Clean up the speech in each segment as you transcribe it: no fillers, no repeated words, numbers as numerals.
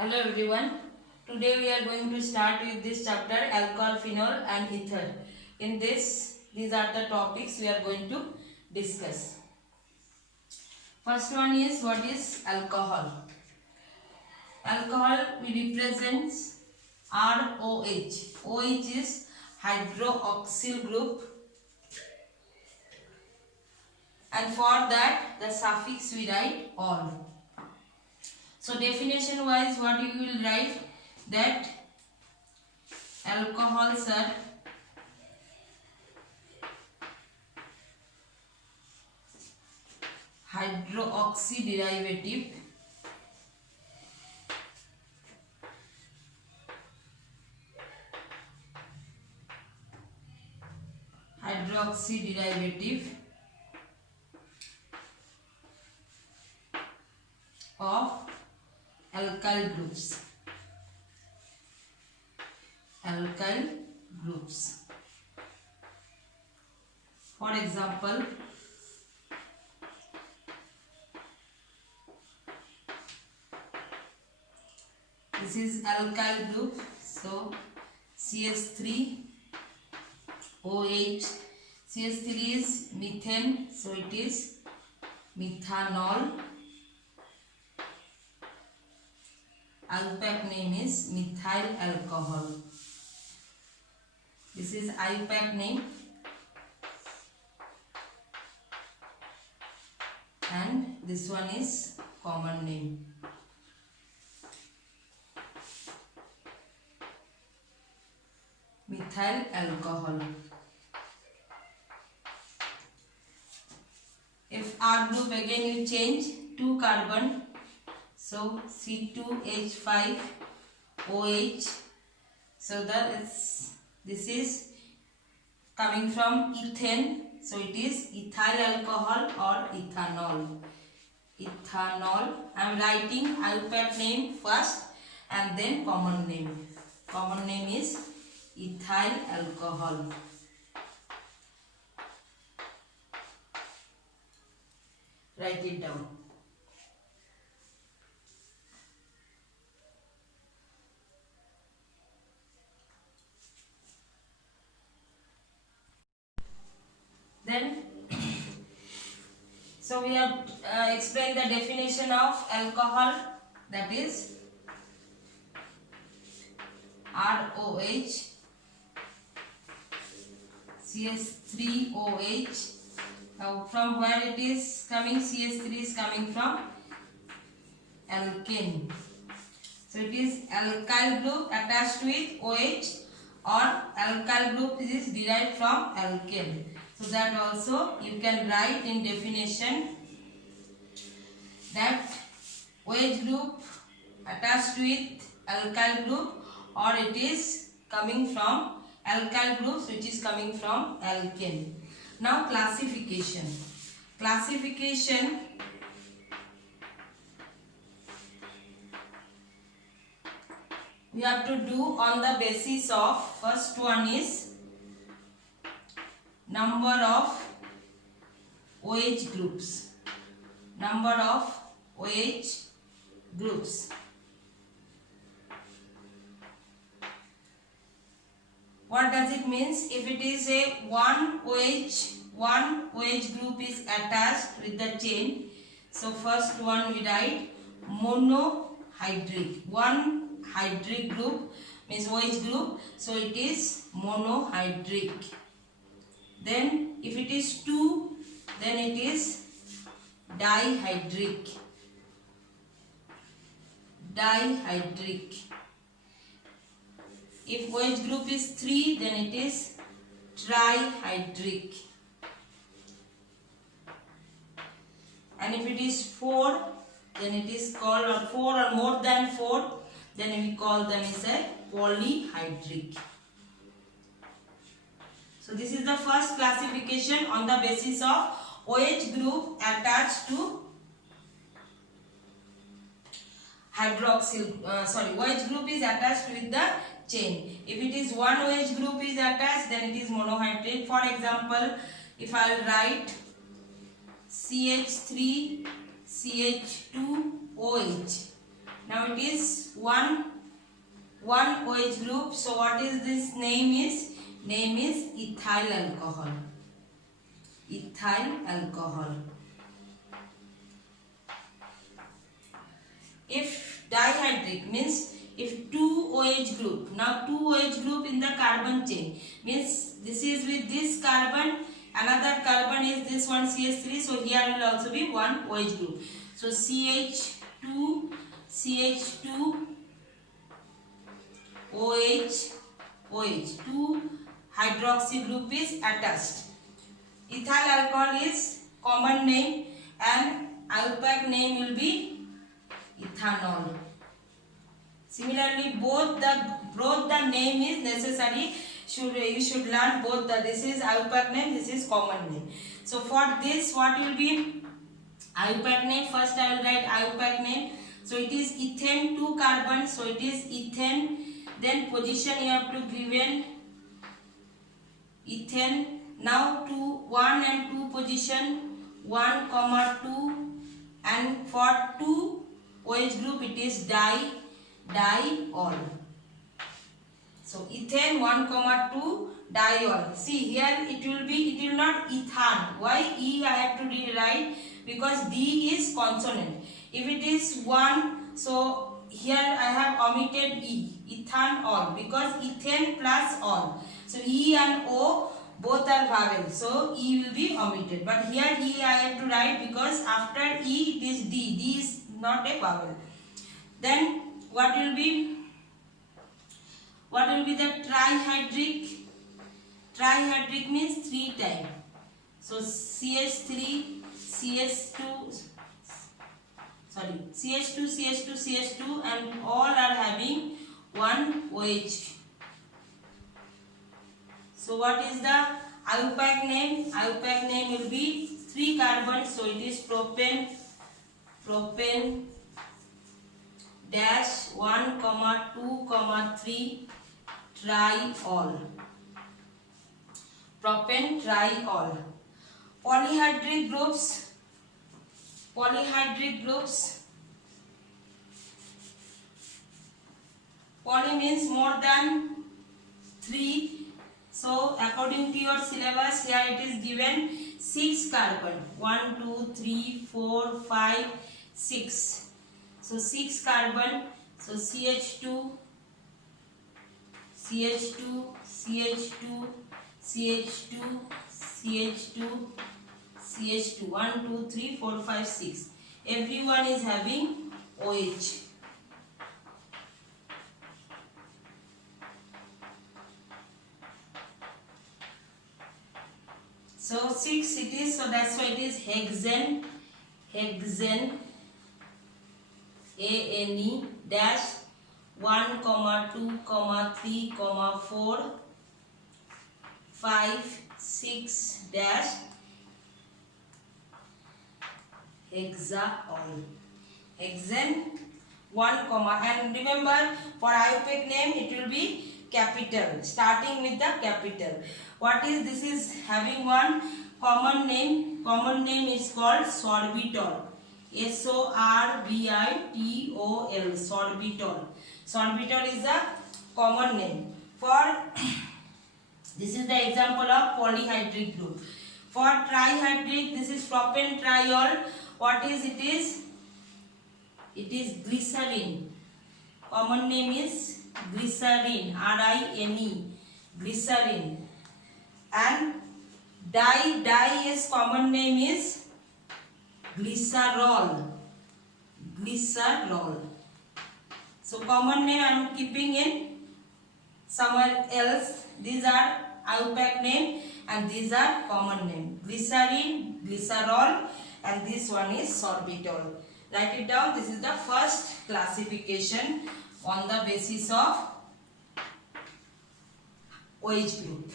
Hello everyone. Today we are going to start with this chapter alcohol, phenol and ether. In these are the topics we are going to discuss. First one is what is alcohol. Alcohol we represents ROH. OH is hydroxyl group, and for that the suffix we write -ol. So definition wise what you will write, that alcohols are hydroxy derivative of alkyl groups. For example, this is alkyl group, so CH3OH. CH3 is methane, so it is methanol. IUPAC name is methyl alcohol. This is IUPAC name, and this one is common name. Methyl alcohol. If R group again you change 2 carbon, so C2H5OH. So this is coming from ethane, so it is ethyl alcohol or ethanol. I am writing IUPAC name first and then common name. Common name is ethyl alcohol. Write it down. Then so we have explained the definition of alcohol, that is ROH, CH3OH. Now from where it is coming? CH3 is coming from alkane. So it is alkyl group attached with OH, or alkyl group is derived from alkane. So that also you can write in definition, that OH group attached with alkyl group, or it is coming from alkyl groups which is coming from alkane. Now classification. We have to do on the basis of, first one is number of OH groups. Number of OH groups. What does it means? If it is a one OH group is attached with the chain, so first one we write monohydric. One hydric group means OH group, so it is monohydric. Then if it is 2, then it is dihydric. If OH group is 3, then it is trihydric. And if it is 4, then it is called, or 4 or more than 4, then we call them as a polyhydric. So this is the first classification on the basis of OH group attached to OH group is attached with the chain. If it is one OH group is attached, then it is monohydric. For example, if I will write CH3 CH2OH, Now it is one OH group. So what is this name is? Name is ethyl alcohol. Ethyl alcohol. If dihydric means if two OH group, now two OH group in the carbon chain, means this is with this carbon, another carbon is this one CH3, so here will also be one OH group. So CH2 OH, two hydroxy group is attached. Ethyl alcohol is common name and IUPAC name will be ethanol. Similarly, both the name is necessary. You should learn both this is IUPAC name, this is common name. So for this, what will be IUPAC name? First I will write IUPAC name. So it is ethane 2 carbon. So it is ethane. Then position you have to given ethane. Now 1 and 2 position 1, 2, and for 2 OH group it is diol. So ethane 1, 2 diol. See here it will not ethan. Why E I have to rewrite? Because D is consonant. If it is 1, so here I have omitted E, ethanol, because ethane plus ol. So E and O both are vowel, so E will be omitted. But here E I have to write because after E it is D. D is not a vowel. Then what will be the trihydric? Trihydric means 3 times. So CH3, CH2, and all are having one OH. So what is the IUPAC name? IUPAC name will be 3 carbons. So it is propane dash 1, 2, 3 triol. Propane triol. Polyhydric groups. Poly means more than 3. So according to your syllabus, here it is given 6 carbon. 1, 2, 3, 4, 5, 6. So 6 carbon. So CH2, 1, 2, 3, 4, 5, 6. Everyone is having OH. So 6 it is, so that's why it is hexane ANE dash 1, 2, 3, 4, 5, 6 dash hexaol. Hexane 1, and remember for IUPAC name it will be capital, starting with the capital. What is this? Is having one common name. Common name is called sorbitol. SORBITOL. Sorbitol. Sorbitol is a common name. For this is the example of polyhydric group. For trihydric, this is propane triol. What is it is? It is glycerin. Common name is glycerin. RINE. Glycerin. And di is common name is glycerol. So common name I am keeping in somewhere else. These are IUPAC name and these are common name. Glycerin, glycerol, and this one is sorbitol. Write it down. This is the first classification on the basis of OH group.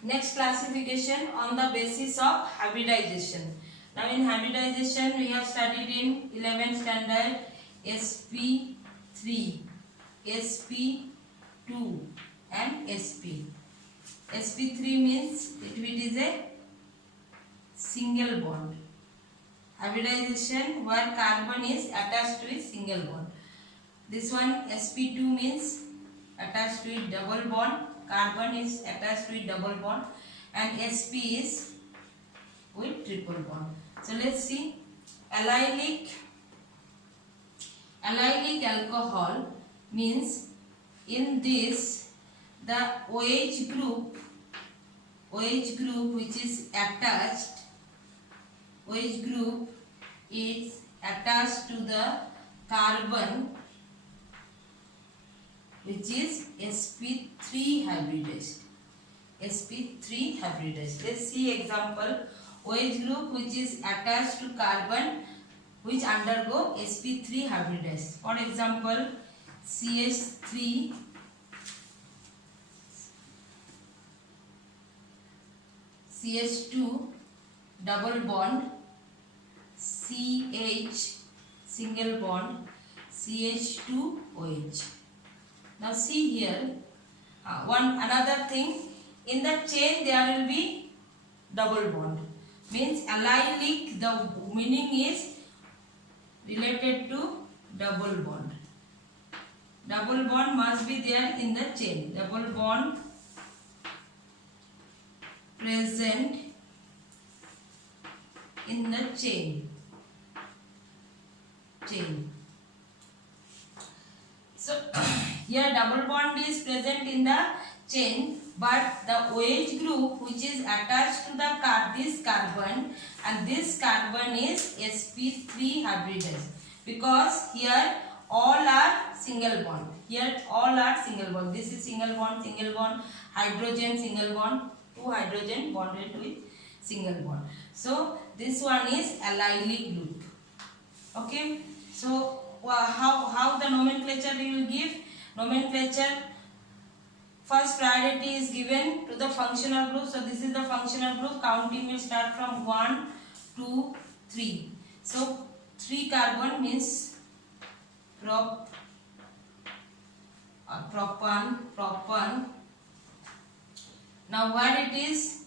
Next classification on the basis of hybridization. Now in hybridization we have studied in 11th standard sp3, sp2 and sp. sp3 means it is a single bond. hybridization where carbon is attached to a single bond. This one sp2 means attached to a double bond, carbon is attached to a double bond, and sp is with triple bond. So let's see. Allylic alcohol means in this the OH group which is attached, OH group is attached to the carbon which is sp3 hybridized. sp3 hybridized. Let's see example. OH group which is attached to carbon which undergo sp3 hybridized. For example, CH3 CH2 double bond, CH single bond, CH2 OH. Now see here, another thing, in the chain there will be double bond. Means allylic, the meaning is related to double bond. Double bond must be there in the chain. Double bond present in the chain. So here double bond is present in the chain, but the OH group which is attached to this carbon, and this carbon is sp3 hybridized, because here all are single bond. Here all are single bond. This is single bond, hydrogen single bond, two hydrogen bonded with single bond. So this one is allylic group. Okay. So how the nomenclature we will give? Nomenclature, first priority is given to the functional group. So this is the functional group. Counting will start from 1, 2, 3. So 3 carbon means propan. Now where it is,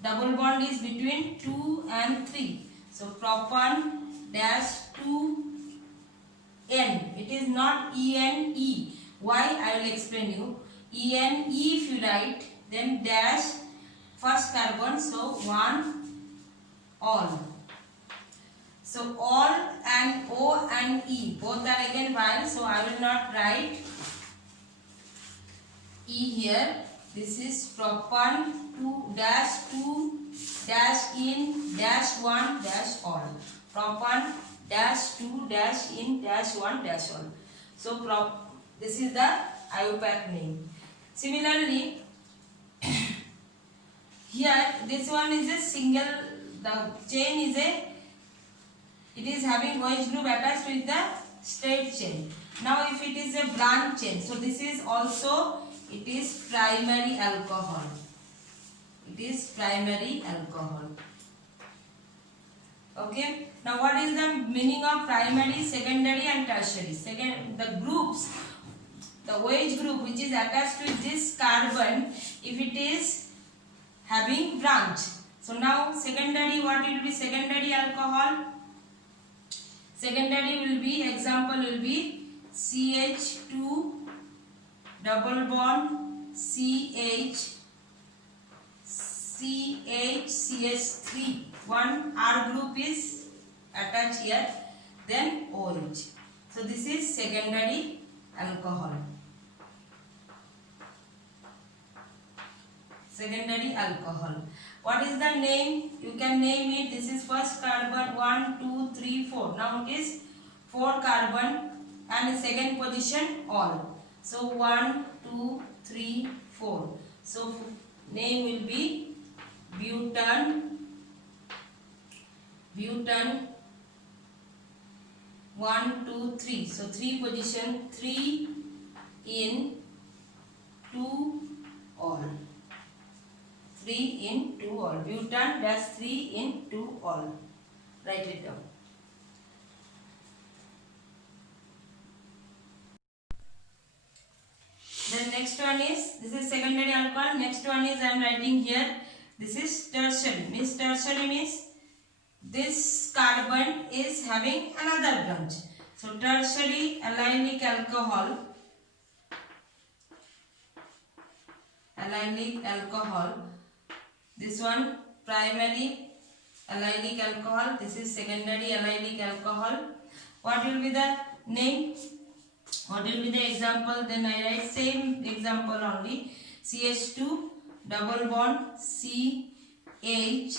double bond is between 2 and 3. So propan dash 2N. It is not ENE. Why? I will explain you. ENE if you write, then dash first carbon, so 1 all. So all and O and E both are again vowel, so I will not write E here. This is propan 2 dash in dash 1 dash all. Propan dash 2 dash in dash 1 dash all. So this is the IUPAC name. Similarly, here this one is a single, the chain is it is having OH group attached with the straight chain. Now if it is a branch chain, so this is also, it is primary alcohol. It is primary alcohol. Okay. Now what is the meaning of primary, secondary and tertiary? The groups, the OH group which is attached to this carbon, if it is having branch. So now secondary, what will be secondary alcohol? Secondary will be, example will be CH2 double bond CH3. One R group is attached here, then OH. So this is secondary alcohol. Secondary alcohol. What is the name? You can name it. This is first carbon 1, 2, 3, 4. Now it is 4 carbon and second position all. So 1, 2, 3, 4. So name will be butane 1, 2, 3. So 3 position, 3 in 2 all. 3 in 2 all. Butane dash 3 in 2 all. Write it down. Then next one is, this is secondary alcohol. Next one is I am writing here. This is tertiary. Tertiary means this carbon is having another branch. So tertiary allylic alcohol, this one primary allylic alcohol, this is secondary allylic alcohol. What will be the name? What will be the example? Then I write same example only. CH2 double bond CH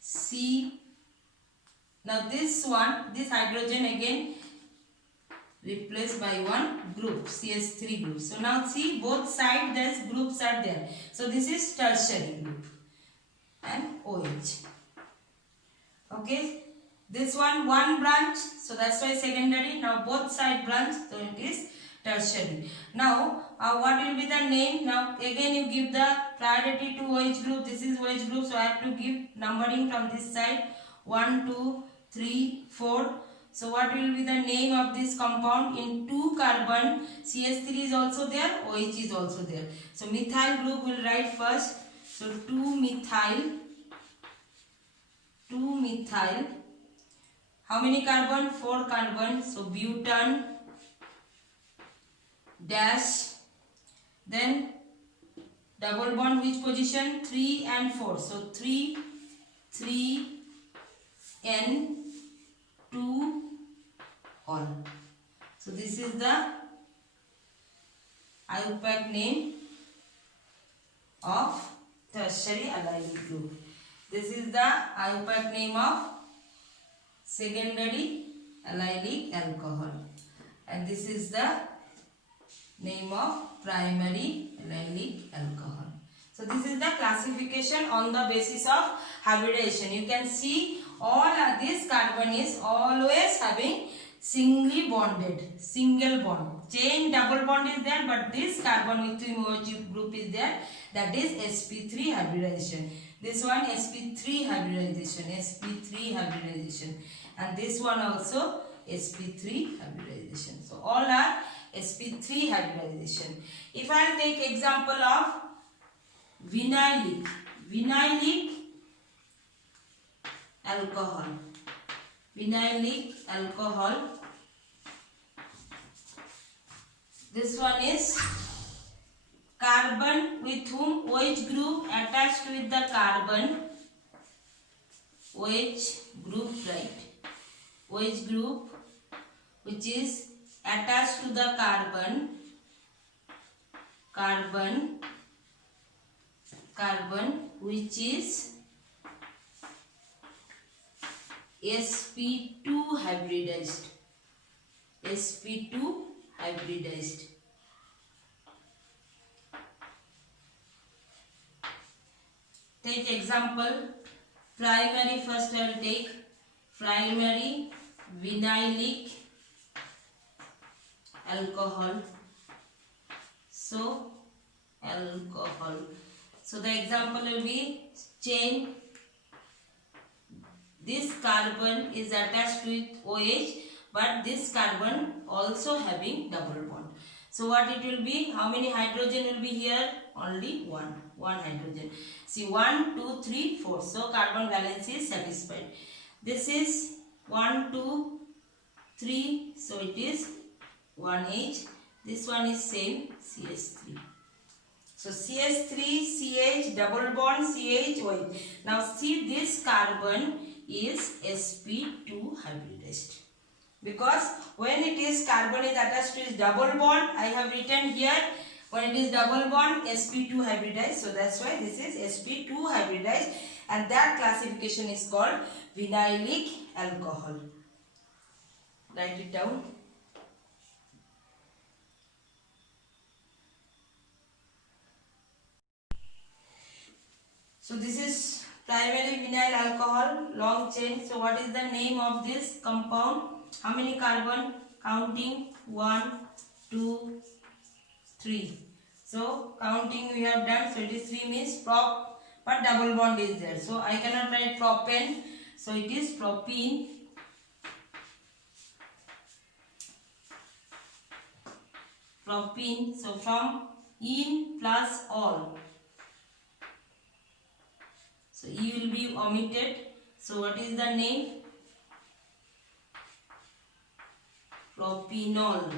C. Now this hydrogen again replaced by one group, CH3 group. So now see, both sides these groups are there. So this is tertiary group and OH. Okay, this one branch, so that's why secondary. Now both side branch, so it is tertiary. Now what will be the name? Now again you give the priority to OH group. This is OH group, so I have to give numbering from this side, 1 2 3 4. So what will be the name of this compound? In 2 carbon, CH3 is also there, OH is also there. So methyl group will write first. So 2-methyl. How many carbon? 4 carbon. So butane dash. Then double bond which position? 3 and 4. So 3 N 2 all. So this is the IUPAC name of tertiary allylic group. This is the IUPAC name of secondary allylic alcohol, and this is the name of primary allylic alcohol. So this is the classification on the basis of hybridization. You can see all of this carbon is always having singly bonded, single bond. Chain double bond is there, but this carbon with OH group is there. That is sp3 hybridization. This one sp3 hybridization, and this one also sp3 hybridization. So all are sp3 hybridization. If I take example of vinylic alcohol. This one is carbon with whom OH group attached with the carbon. OH group, right? OH group which is attached to the carbon which is sp2 hybridized. Take example, primary. First I will take primary vinylic alcohol. So alcohol. So the example will be chain. This carbon is attached with OH, but this carbon also having double bond. So what it will be? How many hydrogen will be here? Only one hydrogen. See, 1 2 3 4. So carbon valence is satisfied. This is 1 2 3. So it is 1H. This one is same, CH3. So CH3 CH double bond CH OH. Now see, this carbon is sp2 hybridized, because when it is carbon is attached to its double bond, I have written here, when it is double bond sp2 hybridized. So that's why this is sp2 hybridized, and that classification is called vinylic alcohol. Write it down. So this is primary vinyl alcohol, long chain. So what is the name of this compound? How many carbon? Counting 1, 2, 3. So counting we have done. So it is 3 means prop, but double bond is there. So I cannot write propane. So it is propene. So from in plus all. So E will be omitted. So what is the name? Propanol.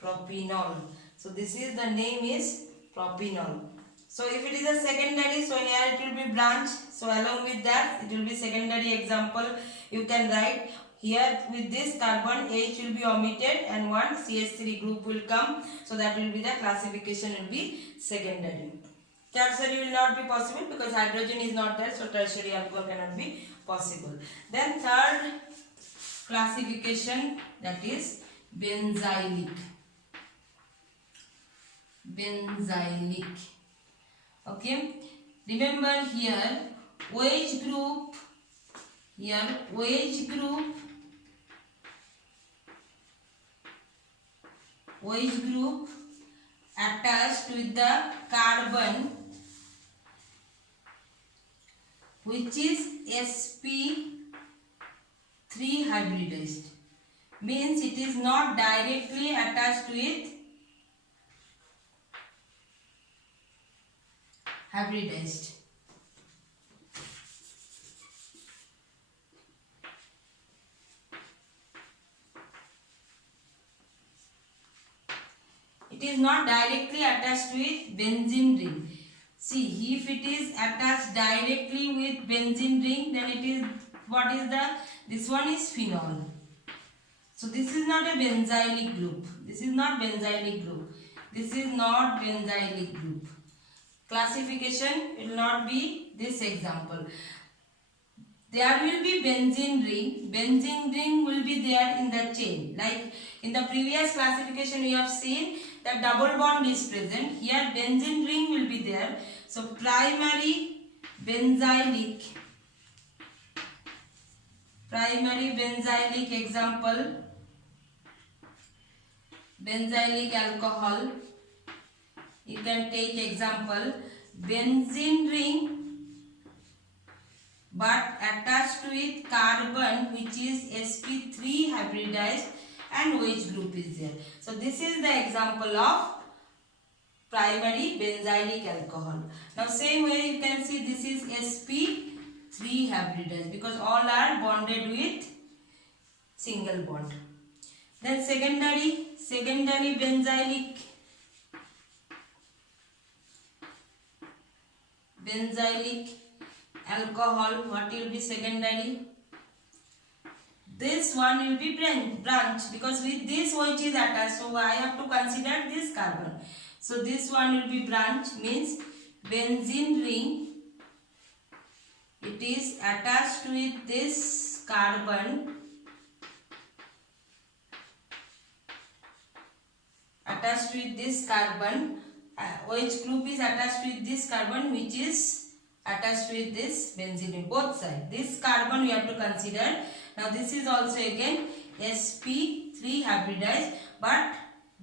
Propanol. So this is the name is propanol. So if it is a secondary, so here it will be branch. So along with that, it will be secondary example. You can write here with this carbon H will be omitted and one CH3 group will come. So that will be the classification will be secondary. Tertiary will not be possible because hydrogen is not there. So tertiary alcohol cannot be possible. Then third classification, that is benzylic. Benzylic. Okay. Remember here OH group. Here OH group. OH group attached with the carbon which is sp3 hybridized, means it is not directly attached with hybridized. It is not directly attached with benzene ring. See, if it is attached directly with benzene ring, then it is, what is the, this one is phenol. So this is not a benzylic group. This is not benzylic group. This is not benzylic group. Classification will not be this example. There will be benzene ring. Benzene ring will be there in the chain. Like in the previous classification we have seen that double bond is present. Here benzene ring will be there. So primary benzylic example, benzylic alcohol. You can take example benzene ring but attached with carbon which is sp3 hybridized and OH group is there. So this is the example of primary benzylic alcohol. Now same way you can see this is sp3 hybridized because all are bonded with single bond. Then secondary benzylic alcohol, what will be secondary? This one will be branch because with this OH is attached, so I have to consider this carbon. So this one will be branch, means benzene ring, it is attached with this carbon, OH group is attached with this carbon which is attached with this benzene ring, both sides. This carbon we have to consider. Now this is also again sp3 hybridized, but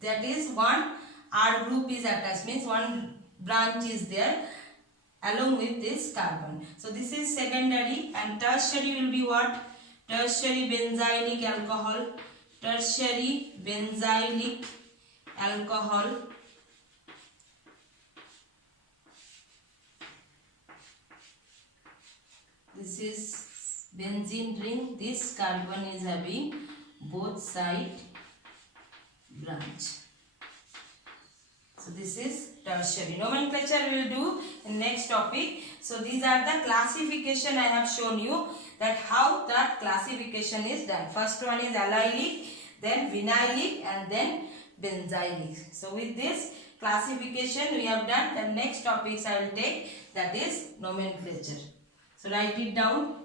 that is one R group is attached, means one branch is there along with this carbon. So this is secondary, and tertiary will be what? Tertiary benzylic alcohol. Tertiary benzylic alcohol. This is benzene ring. This carbon is having both side branch. So this is tertiary. Nomenclature we will do in next topic. So these are the classification I have shown you, that how that classification is done. First one is allylic, then vinylic, and then benzylic. So with this classification we have done. The next topics I will take, that is nomenclature. So write it down.